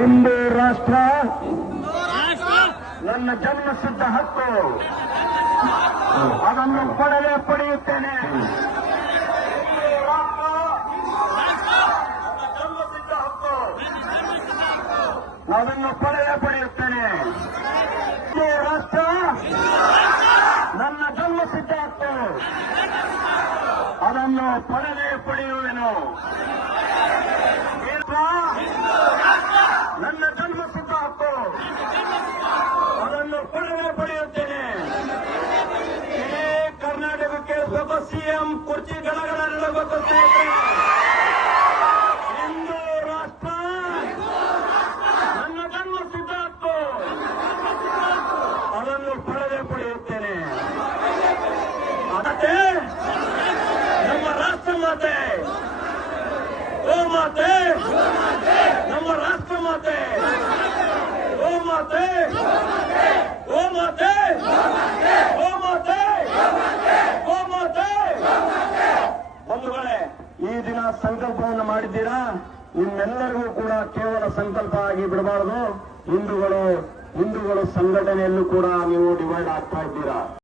ಹಿಂದೂ ರಾಷ್ಟ್ರ ನನ್ನ ಜನ್ಮಸಿದ್ಧ ಹಕ್ಕು, ಅದನ್ನು ಪಡೆದೇ ಪಡೆಯುತ್ತೇನೆ. ಜನ್ಮಸಿದ್ಧ ಹಕ್ಕು, ಅದನ್ನು ಪಡೆದೇ ಪಡೆಯುತ್ತೇನೆ. ಹಿಂದೂ ರಾಷ್ಟ್ರ ನನ್ನ ಜನ್ಮಸಿದ್ಧ ಹಕ್ಕು, ಅದನ್ನು ಪಡೆದೇ ಪಡೆಯುವೆನು. ನನ್ನ ಜನ್ಮಸಿದ್ಧ ಹಕ್ಕು, ಅದನ್ನು ಪಡೆದೇ ಪಡೆಯುತ್ತೇನೆ. ಇಡೀ ಕರ್ನಾಟಕಕ್ಕೆ ಒಬ್ಬ ಸಿಎಂ ಕುರ್ಚಿ ಗಣಗಣಬೇಕು. ಹಿಂದೂ ರಾಷ್ಟ್ರ ನನ್ನ ಜನ್ಮಸಿದ್ಧ ಹಕ್ಕು, ಅದನ್ನು ಪಡೆದೇ ಪಡೆಯುತ್ತೇನೆ. ಅದಕ್ಕೆ ನಮ್ಮ ರಾಷ್ಟ್ರ ಮಾತೆ ಗೋಮಾತೆ, ನಮ್ಮ ರಾಷ್ಟ್ರ ಮಾತೆ ಗೋಮಾತೆ, ಗೋಮಾತೆ, ಗೋಮಾತೆ, ಗೋಮಾತೆ. ಬಂಧುಗಳೇ, ಈ ದಿನ ಸಂಕಲ್ಪವನ್ನು ಮಾಡಿದ್ದೀರಾ. ನಿಮ್ಮೆಲ್ಲರಿಗೂ ಕೂಡ ಕೇವಲ ಸಂಕಲ್ಪ ಆಗಿ ಬಿಡಬಾರದು. ಹಿಂದೂಗಳು ಸಂಘಟನೆಯಲ್ಲೂ ಕೂಡ ನೀವು ಡಿವೈಡ್ ಆಗ್ತಾ ಇದ್ದೀರಾ.